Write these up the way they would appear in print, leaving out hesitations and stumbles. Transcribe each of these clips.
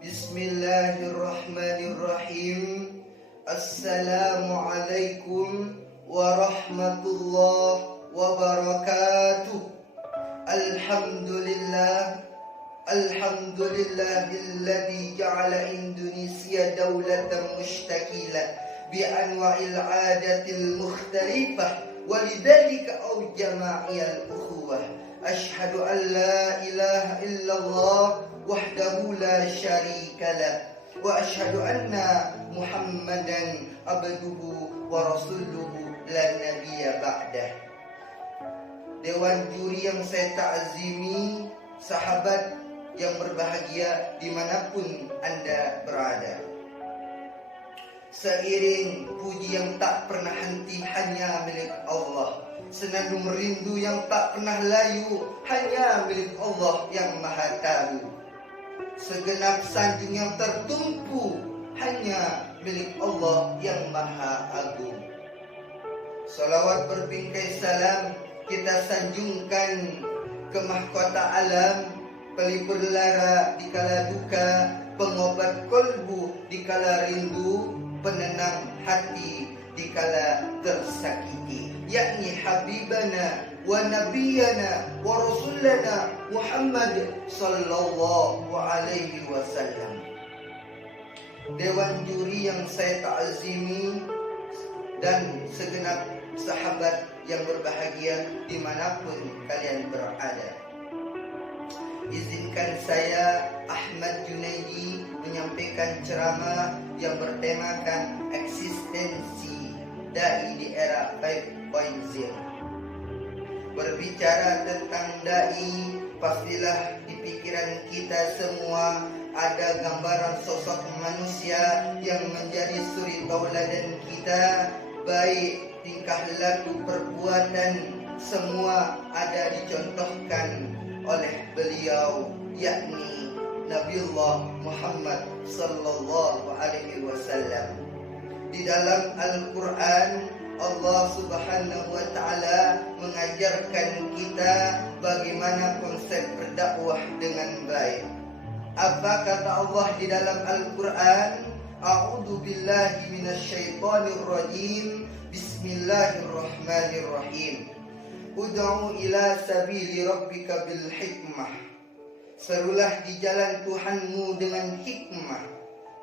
Bismillahirrahmanirrahim. Assalamualaikum warahmatullahi wabarakatuh. Alhamdulillahilladzi ja'ala Indonesia daulatan mustakila bi anwa'il 'adatil mukhtalifah walidzalika aujama'iyal ukhuwah. Asyhadu an la ilaha illallah wahdahu la syarikalah wa asyhadu anna Muhammadan abduhu wa rasuluhu la nabiyya ba'dah. Dewan juri yang saya ta'zimi, sahabat yang berbahagia dimanapun Anda berada, seiring puji yang tak pernah henti hanya milik Allah, senandung rindu yang tak pernah layu hanya milik Allah yang Maha Tahu, segenap sanjung yang tertumpu hanya milik Allah yang Maha Agung. Salawat berbingkai salam kita sanjungkan ke mahkota alam, pelipur lara di kala duka, pengobat kolbu di kala rindu, penenang hati di kala tersakiti, yakni Habibana wa Nabiyana wa Rasulana Muhammad sallallahu alaihi wasallam. Dewan juri yang saya ta'zimi dan segenap sahabat yang berbahagia dimanapun kalian berada, izinkan saya Ahmad Junaidi menyampaikan ceramah yang bertemakan eksistensi dai di era 5.0. Berbicara tentang dai, pastilah di pikiran kita semua ada gambaran sosok manusia yang menjadi suri tauladan kita, baik tingkah laku perbuatan semua ada dicontohkan oleh beliau, yakni Nabiullah Muhammad sallallahu alaihi wasallam. Di dalam Al-Quran, Allah subhanahu wa ta'ala mengajarkan kita bagaimana konsep berdakwah dengan baik. Apa kata Allah di dalam Al-Quran? A'udzu billahi minasyaitonir rajim. Bismillahirrahmanirrahim. Ud'u ila sabili rabbika bil hikmah. Serulah di jalan Tuhanmu dengan hikmah,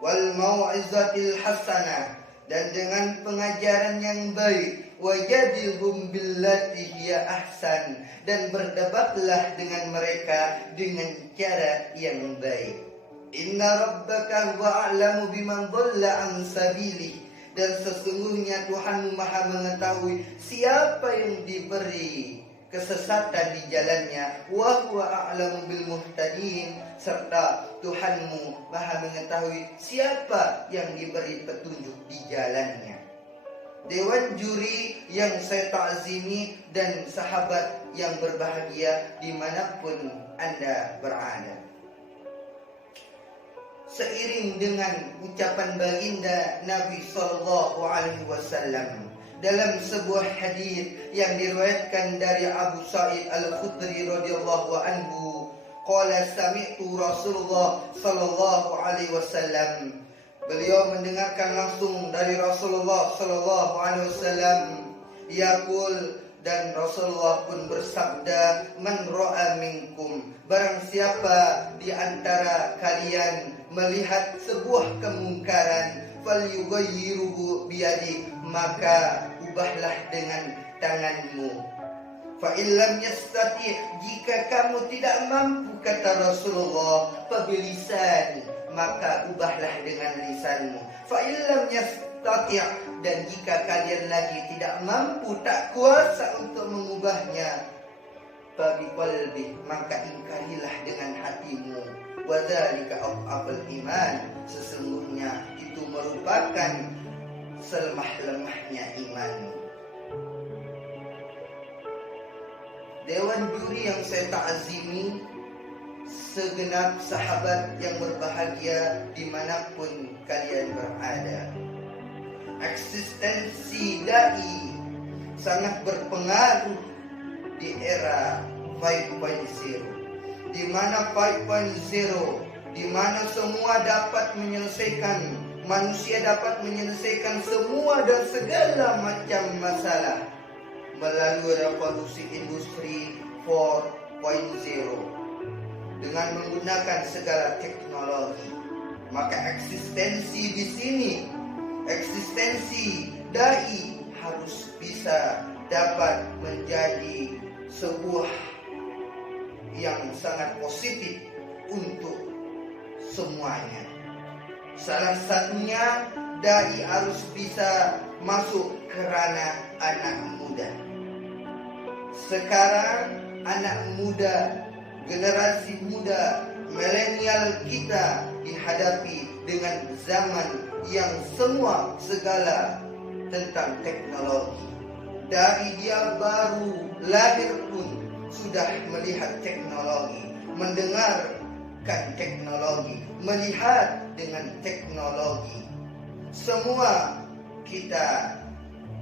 wal mau'izatil hasanah, dan dengan pengajaran yang baik, wajadilhum billati hiya ahsan, dan berdebatlah dengan mereka dengan cara yang baik. Inna rabbaka huwa a'lamu biman dhalla an sabilihi, dan sesungguhnya Tuhanmu Maha mengetahui siapa yang diberi kesesatan di jalannya, wa huwa a'lamu bil muhtadin, serta Tuhanmu Maha mengetahui siapa yang diberi petunjuk di jalannya. Dewan juri yang saya ta'zimi dan sahabat yang berbahagia dimanapun Anda berada, seiring dengan ucapan baginda Nabi sallallahu alaihi wasallam dalam sebuah hadis yang diriwayatkan dari Abu Sa'id Al-Khudri radhiyallahu anhu, qala sami'tu Rasulullah sallallahu alaihi wasallam, beliau mendengarkan langsung dari Rasulullah sallallahu alaihi wasallam, yaqul, dan Rasulullah pun bersabda, man ra'a minkum, barang siapa di antara kalian melihat sebuah kemungkaran, falyughayyiruhu biyadi, maka ubahlah dengan tanganmu. Fa illam yastati, jika kamu tidak mampu, kata Rasulullah, fabilisani, maka ubahlah dengan lisanmu. Fa illam yastati, dan jika kalian lagi tidak mampu, tak kuasa untuk mengubahnya, fabiqalbi, maka ingkarilah dengan hatimu. Wadzalika af'aful iman, sesungguhnya itu merupakan selemah-lemahnya iman. Dewan juri yang saya ta'zimi, segenap sahabat yang berbahagia dimanapun kalian berada, eksistensi dai sangat berpengaruh di era 5.0, di mana 5.0 di mana semua dapat menyelesaikan, manusia dapat menyelesaikan semua dan segala macam masalah melalui revolusi industri 4.0 dengan menggunakan segala teknologi. Maka eksistensi di sini, eksistensi dai harus bisa dapat menjadi sebuah yang sangat positif untuk semuanya. Salah satunya dai harus bisa masuk ke ranah anak muda. Sekarang anak muda, generasi muda, milenial kita dihadapi dengan zaman yang semua segala tentang teknologi. Dari dia baru lahir pun sudah melihat teknologi, mendengarkan teknologi, melihat dengan teknologi. Semua kita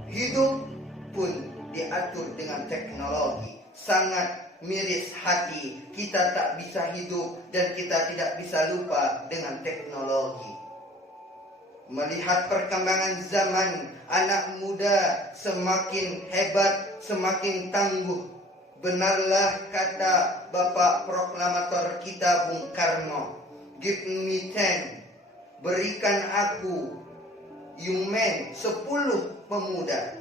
hidup pun diatur dengan teknologi. Sangat miris hati, kita tak bisa hidup dan kita tidak bisa lupa dengan teknologi. Melihat perkembangan zaman, anak muda semakin hebat, semakin tangguh. Benarlah kata Bapak Proklamator kita Bung Karno, "Give me 10, berikan aku young men 10 pemuda.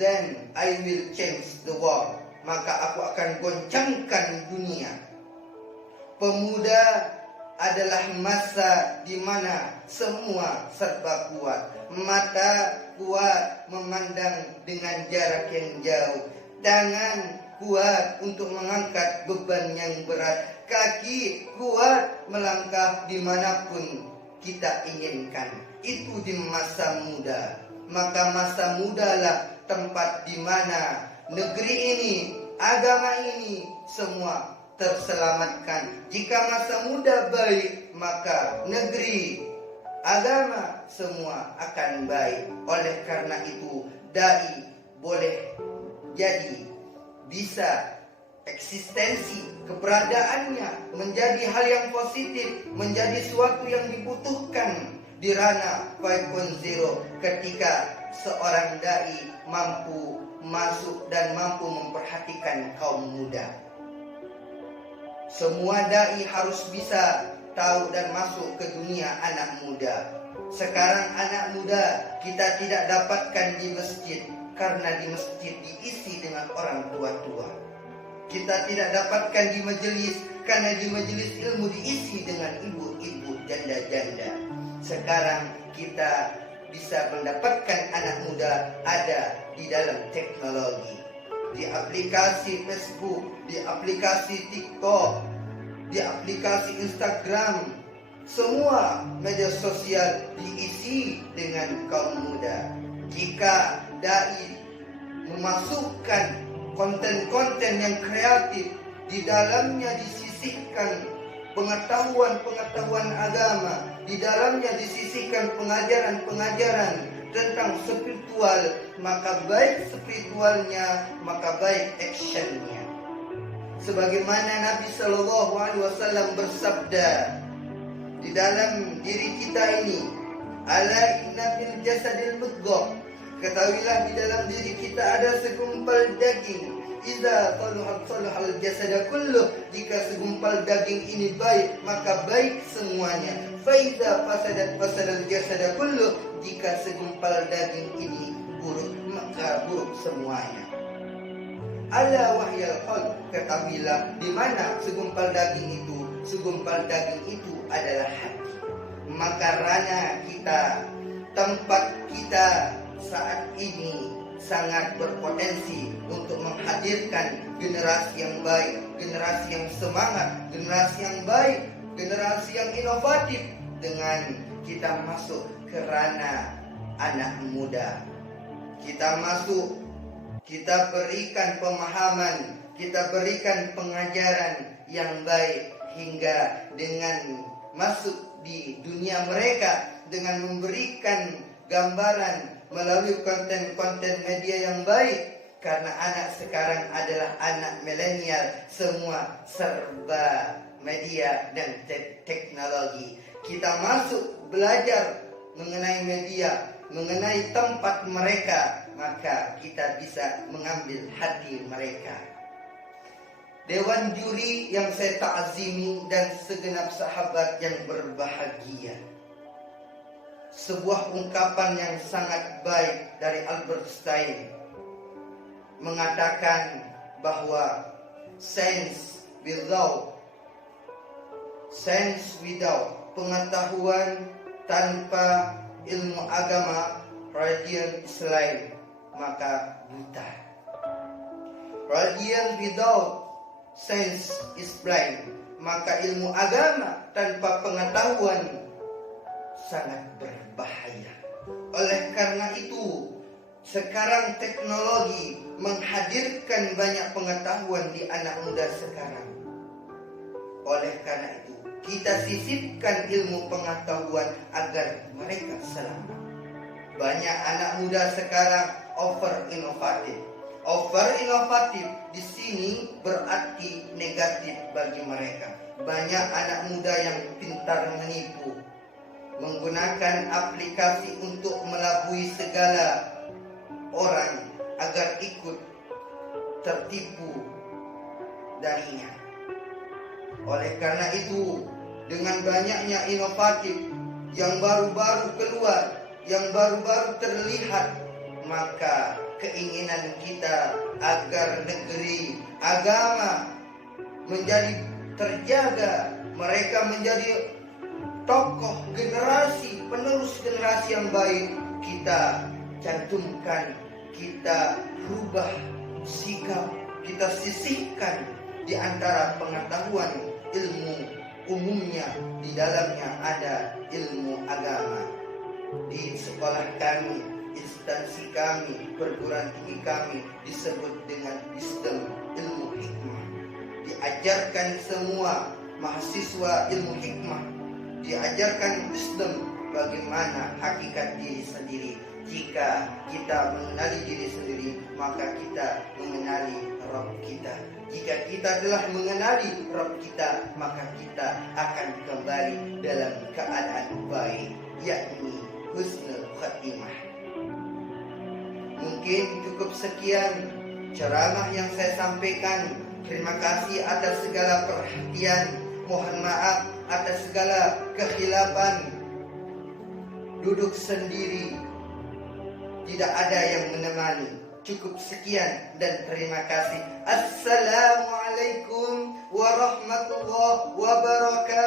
Then I will change the world." Maka aku akan goncangkan dunia. Pemuda adalah masa di mana semua serba kuat. Mata kuat memandang dengan jarak yang jauh. Tangan kuat untuk mengangkat beban yang berat. Kaki kuat melangkah dimanapun kita inginkan. Itu di masa muda. Maka masa mudalah tempat di mana negeri ini, agama ini semua terselamatkan. Jika masa muda baik, maka negeri, agama semua akan baik. Oleh karena itu, dai boleh jadi bisa eksistensi keberadaannya menjadi hal yang positif, menjadi suatu yang dibutuhkan di ranah 5.0 ketika seorang dai mampu masuk dan mampu memperhatikan kaum muda. Semua dai harus bisa tahu dan masuk ke dunia anak muda. Sekarang anak muda kita tidak dapatkan di masjid, karena di masjid diisi dengan orang tua-tua. Kita tidak dapatkan di majelis, karena di majelis ilmu diisi dengan ibu-ibu, janda-janda. Sekarang kita bisa mendapatkan anak muda ada di dalam teknologi. Di aplikasi Facebook, di aplikasi TikTok, di aplikasi Instagram, semua media sosial diisi dengan kaum muda. Jika dai memasukkan konten-konten yang kreatif, di dalamnya disisihkan pengetahuan-pengetahuan agama, di dalamnya disisihkan pengajaran-pengajaran tentang spiritual, maka baik spiritualnya, maka baik actionnya. Sebagaimana Nabi Shallallahu Alaihi Wasallam bersabda, di dalam diri kita ini, ala inna fil jasadil mudghah, ketahuilah di dalam diri kita ada segumpal daging. Iza saluhat saluhal jasada kulluh, jika segumpal daging ini baik, maka baik semuanya. Faiza fasadat fasadal jasada kulluh, jika segumpal daging ini buruk, maka buruk semuanya. Ala wahyal qalb, ketahuilah di mana segumpal daging itu. Segumpal daging itu adalah hati. Maka ranah kita, tempat kita saat ini sangat berpotensi untuk menghadirkan generasi yang baik, generasi yang semangat, generasi yang baik, generasi yang inovatif dengan kita masuk ke ranah anak muda. Kita masuk, kita berikan pemahaman, kita berikan pengajaran yang baik, hingga dengan masuk di dunia mereka dengan memberikan gambaran melalui konten-konten media yang baik. Karena anak sekarang adalah anak milenial, semua serba media dan teknologi. Kita masuk belajar mengenai media, mengenai tempat mereka, maka kita bisa mengambil hati mereka. Dewan juri yang saya ta'zimi dan segenap sahabat yang berbahagia. Sebuah ungkapan yang sangat baik dari Albert Einstein mengatakan bahwa science without pengetahuan tanpa ilmu agama, religion Islam, maka buta. Religion without science is blind, maka ilmu agama tanpa pengetahuan sangat berbahaya. Oleh karena itu, sekarang teknologi menghadirkan banyak pengetahuan di anak muda sekarang. Oleh karena itu, kita sisipkan ilmu pengetahuan agar mereka selamat. Banyak anak muda sekarang over inovatif. Over inovatif di sini berarti negatif bagi mereka. Banyak anak muda yang pintar menipu, menggunakan aplikasi untuk melabui segala orang agar ikut tertipu darinya. Oleh karena itu, dengan banyaknya inovatif yang baru-baru keluar, yang baru-baru terlihat, maka keinginan kita agar negeri, agama menjadi terjaga, mereka menjadi tokoh generasi, penerus generasi yang baik, kita cantumkan, kita rubah sikap, kita sisihkan di antara pengetahuan ilmu umumnya, di dalamnya ada ilmu agama. Di sekolah kami, instansi kami, perguruan tinggi kami disebut dengan sistem ilmu hikmah. Diajarkan semua mahasiswa ilmu hikmah, diajarkan wisdom, bagaimana hakikat diri sendiri. Jika kita mengenali diri sendiri, maka kita mengenali Rabb kita. Jika kita telah mengenali Rabb kita, maka kita akan kembali dalam keadaan baik, yakni husnul khatimah. Mungkin cukup sekian ceramah yang saya sampaikan. Terima kasih atas segala perhatian. Mohon maaf atas segala kekhilafan. Duduk sendiri, tidak ada yang menemani. Cukup sekian dan terima kasih. Assalamualaikum warahmatullahi wabarakatuh.